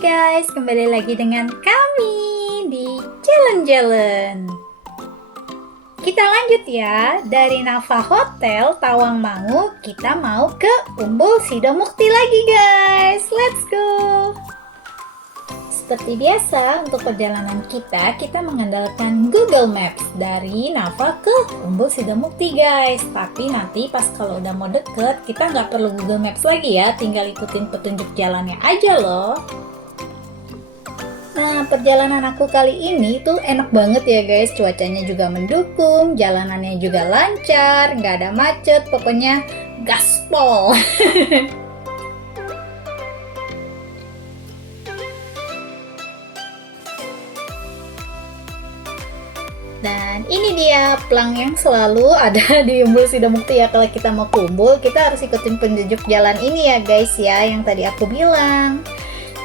guys, kembali lagi dengan kami di Jalan-Jalan. Kita lanjut ya, dari Nafa Hotel Tawangmangu kita mau ke Umbul Sidomukti lagi guys. Let's go. Seperti biasa untuk perjalanan kita mengandalkan Google Maps dari Nafa ke Umbul Sidomukti guys. Tapi nanti pas kalau udah mau deket kita nggak perlu Google Maps lagi ya, tinggal ikutin petunjuk jalannya aja loh. Nah, perjalanan aku kali ini tuh enak banget ya guys, cuacanya juga mendukung, jalanannya juga lancar, nggak ada macet, pokoknya gaspol. Dan ini dia plang yang selalu ada di Umbul Sidomukti ya. Kalau kita mau ke Umbul, kita harus ikutin petunjuk jalan ini ya guys ya, yang tadi aku bilang.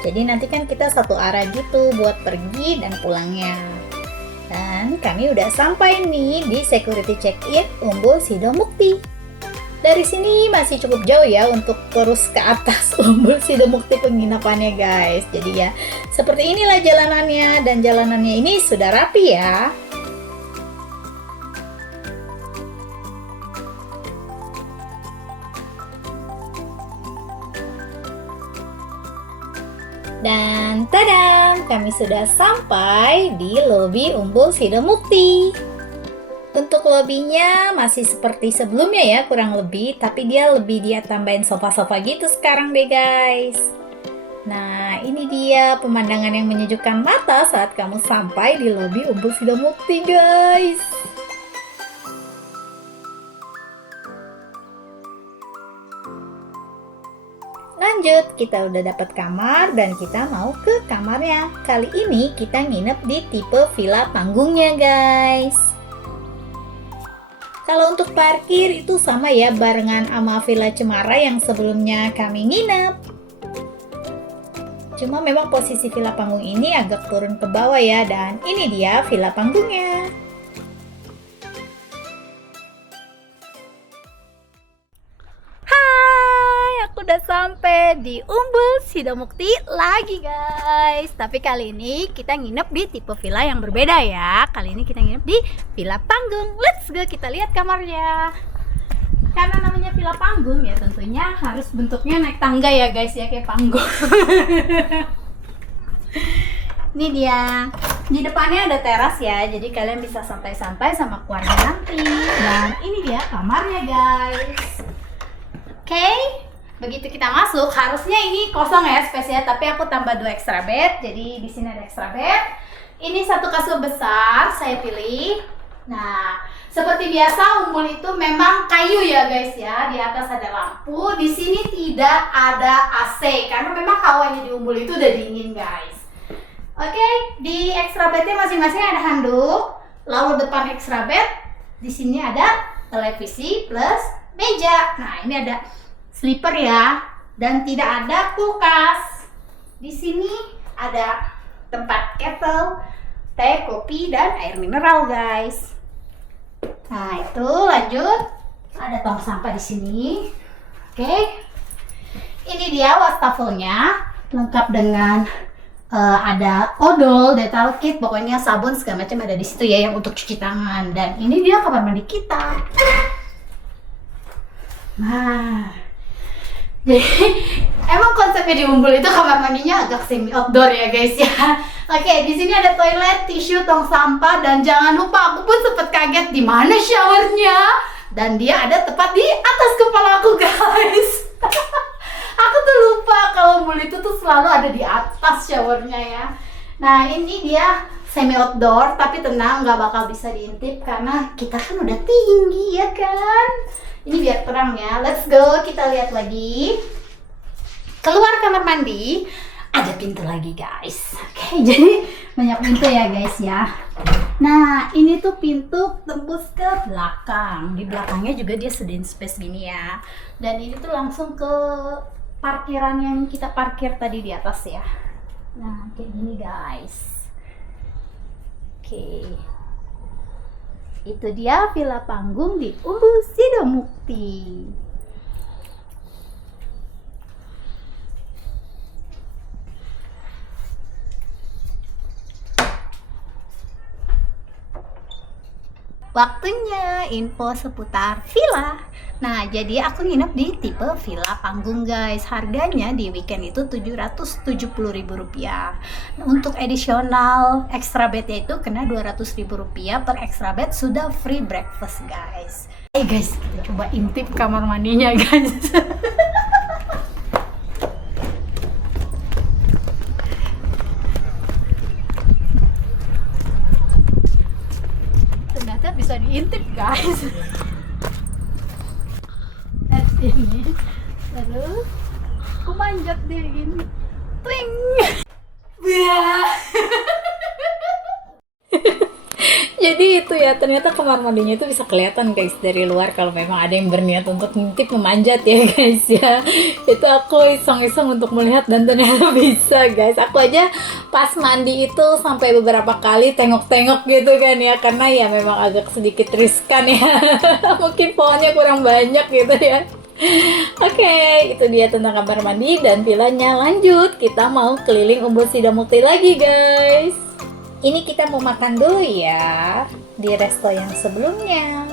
Jadi nanti kan kita satu arah gitu buat pergi dan pulangnya. Dan kami udah sampai nih di security check-in Umbul Sidomukti. Dari sini masih cukup jauh ya untuk terus ke atas Umbul Sidomukti penginapannya guys. Jadi ya seperti inilah jalanannya, dan jalanannya ini sudah rapi ya. Dan tadam, kami sudah sampai di lobi Umbul Sidomukti. Untuk lobinya masih seperti sebelumnya ya kurang lebih, tapi dia lebih tambahin sofa-sofa gitu sekarang deh guys. Nah, ini dia pemandangan yang menyejukkan mata saat kamu sampai di lobi Umbul Sidomukti guys. Lanjut, kita udah dapat kamar dan kita mau ke kamarnya. Kali ini kita nginep di tipe villa panggungnya guys. Kalau untuk parkir itu sama ya, barengan sama Villa Cemara yang sebelumnya kami nginep. Cuma memang posisi villa panggung ini agak turun ke bawah ya, dan ini dia villa panggungnya. Udah sampai di Umbul Sidomukti lagi guys. Tapi kali ini kita nginep di tipe villa yang berbeda ya. Kali ini kita nginep di villa panggung. Let's go, kita lihat kamarnya. Karena namanya villa panggung ya, tentunya harus bentuknya naik tangga ya guys ya, kayak panggung. Ini dia. Di depannya ada teras ya, jadi kalian bisa santai-santai sama keluarga nanti. Dan ini dia kamarnya guys. Oke. Begitu kita masuk, harusnya ini kosong ya space-nya, tapi aku tambah 2 extra bed. Jadi di sini ada extra bed. Ini satu kasur besar saya pilih. Nah, seperti biasa Umbul itu memang kayu ya guys ya. Di atas ada lampu. Di sini tidak ada AC karena memang hawanya di Umbul itu udah dingin guys. Oke, di extra bednya masing-masing ada handuk. Lalu depan extra bed di sini ada televisi plus meja. Nah, ini ada sleeper ya, dan tidak ada kulkas. Di sini ada tempat kettle, teh, kopi, dan air mineral guys. Nah itu lanjut, ada tong sampah di sini. Oke, ini dia wastafelnya, lengkap dengan ada odol, detail kit, pokoknya sabun segala macam ada di situ ya yang untuk cuci tangan. Dan ini dia kamar mandi kita. Nah. Jadi emang konsepnya di Umbul itu kamar mandinya agak semi outdoor ya guys ya. Oke, di sini ada toilet, tisu, tong sampah, dan jangan lupa aku pun sempat kaget di mana showernya. Dan dia ada tepat di atas kepala aku guys. Aku tuh lupa kalau Umbul itu tuh selalu ada di atas showernya ya. Nah ini dia semi outdoor, tapi tenang, nggak bakal bisa diintip karena kita kan udah tinggi ya kan. Ini biar terang ya. Let's go, kita lihat lagi. Keluar kamar mandi, ada pintu lagi guys. Oke, jadi banyak pintu ya guys ya. Nah, ini tuh pintu tembus ke belakang. Di belakangnya juga dia sediain space gini ya. Dan ini tuh langsung ke parkiran yang kita parkir tadi di atas ya. Nah, kayak gini guys. Oke. Itu dia villa panggung di Umbul Sidomukti. Waktunya info seputar villa. Nah, jadi aku nginep di tipe villa panggung guys. Harganya di weekend itu Rp770.000. Untuk additional extra bednya itu kena Rp200.000 per extra bed, sudah free breakfast guys. Guys, kita coba intip kamar mandinya guys. Ternyata bisa diintip guys. Ini terus aku manjat deh gini, twing. Jadi itu ya, ternyata kamar mandinya itu bisa kelihatan guys dari luar kalau memang ada yang berniat untuk ngintip memanjat ya guys ya. Itu aku iseng-iseng untuk melihat dan ternyata bisa guys. Aku aja pas mandi itu sampai beberapa kali tengok-tengok gitu kan ya, karena ya memang agak sedikit riskan ya. Mungkin pohonnya kurang banyak gitu ya. Oke, itu dia tentang kamar mandi dan villanya. Lanjut, kita mau keliling Umbul Sidomukti lagi guys. Ini kita mau makan dulu ya di resto yang sebelumnya.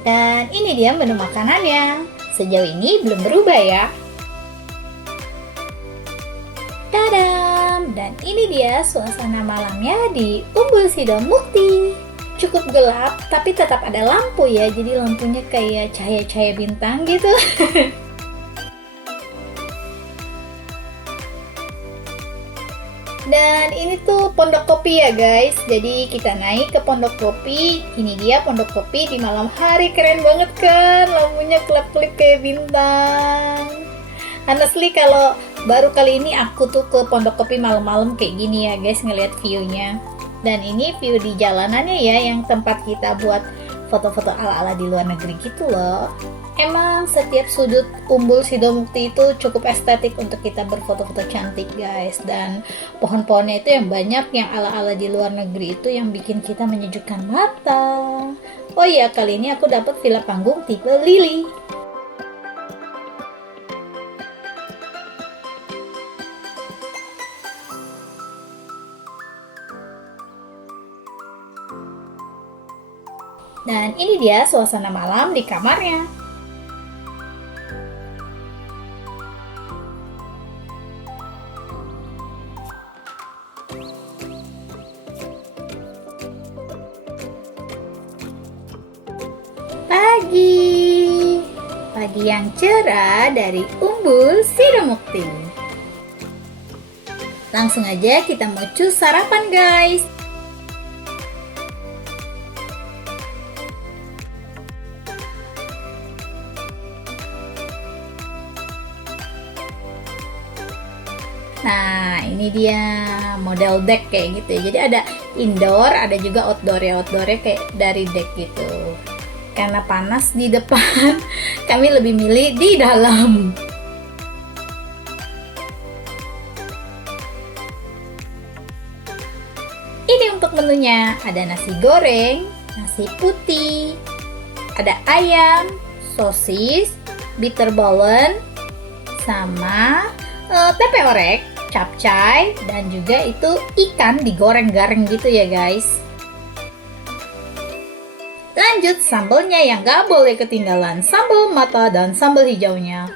Dan ini dia menu makanannya. Sejauh ini belum berubah ya. Tadam! Dan ini dia suasana malamnya di Umbul Sidomukti. Cukup gelap, tapi tetap ada lampu ya. Jadi lampunya kayak cahaya-cahaya bintang gitu. Dan ini tuh Pondok Kopi ya guys. Jadi kita naik ke Pondok Kopi. Ini dia Pondok Kopi di malam hari. Keren banget kan? Lampunya kelap-kelip kayak bintang. Honestly kalau baru kali ini aku tuh ke Pondok Kopi malam-malam kayak gini ya guys, ngeliat view-nya. Dan ini view di jalanannya ya, yang tempat kita buat foto-foto ala-ala di luar negeri gitu loh. Emang setiap sudut Umbul Sidomukti itu cukup estetik untuk kita berfoto-foto cantik guys. Dan pohon-pohonnya itu yang banyak, yang ala-ala di luar negeri itu yang bikin kita menyejukkan mata. Oh iya, kali ini aku dapat villa panggung tipe lili. Dan ini dia suasana malam di kamarnya. Pagi yang cerah dari Umbul Sidomukti. Langsung aja kita mau cus sarapan guys. Nah, ini dia model deck kayak gitu ya. Jadi ada indoor, ada juga outdoor-nya kayak dari deck gitu. Karena panas di depan, kami lebih milih di dalam. Ini untuk menunya, ada nasi goreng, nasi putih, ada ayam, sosis, bitterballen, sama tempe orek, capcay, dan juga itu ikan digoreng garing gitu ya guys. Lanjut sambelnya yang gak boleh ketinggalan, sambal mata dan sambal hijaunya.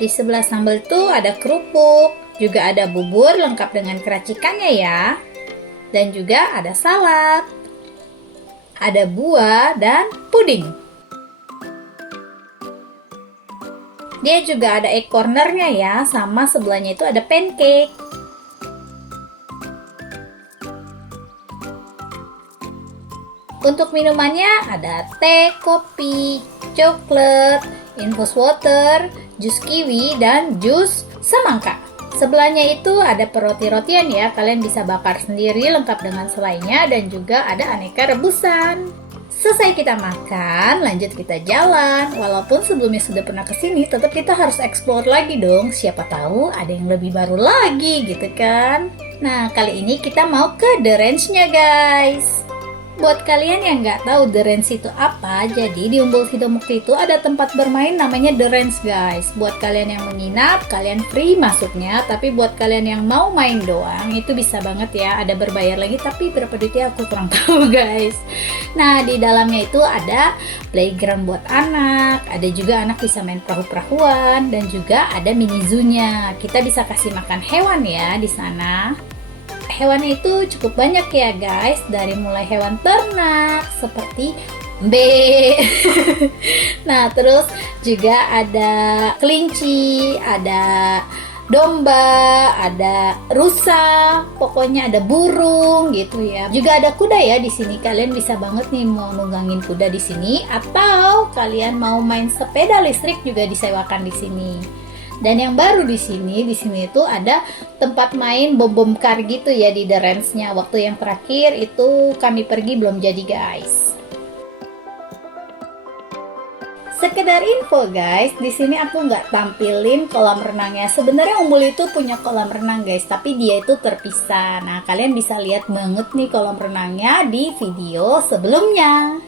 Di sebelah sambal itu ada kerupuk, juga ada bubur lengkap dengan keracikannya ya. Dan juga ada salad, ada buah dan puding. Dia juga ada egg cornernya ya, sama sebelahnya itu ada pancake. Untuk minumannya ada teh, kopi, coklat, infus water, jus kiwi, dan jus semangka. Sebelahnya itu ada peroti-rotian ya, kalian bisa bakar sendiri lengkap dengan selainya, dan juga ada aneka rebusan. Selesai kita makan, lanjut kita jalan. Walaupun sebelumnya sudah pernah kesini, tetap kita harus explore lagi dong. Siapa tahu ada yang lebih baru lagi gitu kan. Nah, kali ini kita mau ke The Ranch-nya guys. Buat kalian yang nggak tahu The Range itu apa, jadi di Umbul Sidomukti itu ada tempat bermain namanya The Range guys. Buat kalian yang menginap, kalian free masuknya. Tapi buat kalian yang mau main doang, itu bisa banget ya. Ada berbayar lagi, tapi berapa duitnya aku kurang tahu guys. Nah, di dalamnya itu ada playground buat anak. Ada juga anak bisa main perahu-perahuan. Dan juga ada mini zoo-nya. Kita bisa kasih makan hewan ya di sana. Hewannya itu cukup banyak ya guys, dari mulai hewan ternak seperti nah terus juga ada kelinci, ada domba, ada rusa, pokoknya ada burung gitu ya. Juga ada kuda ya di sini. Kalian bisa banget nih mau nunggangin kuda di sini, atau kalian mau main sepeda listrik juga disewakan di sini. Dan yang baru di sini itu ada tempat main bom car gitu ya di The Range-nya. Waktu yang terakhir itu kami pergi belum jadi guys. Sekedar info guys, di sini aku nggak tampilin kolam renangnya. Sebenarnya Umbul itu punya kolam renang guys, tapi dia itu terpisah. Nah, kalian bisa lihat banget nih kolam renangnya di video sebelumnya.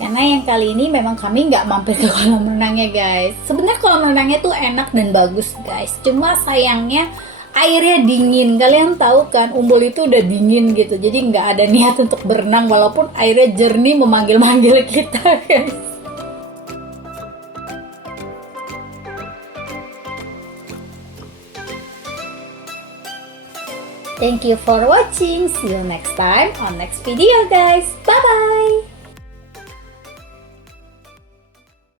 Karena yang kali ini memang kami nggak mampir ke kolam renangnya guys. Sebenarnya kolam renangnya tuh enak dan bagus guys. Cuma sayangnya airnya dingin. Kalian tahu kan Umbul itu udah dingin gitu. Jadi nggak ada niat untuk berenang walaupun airnya jernih memanggil-manggil kita guys. Thank you for watching. See you next time on next video guys. Bye bye.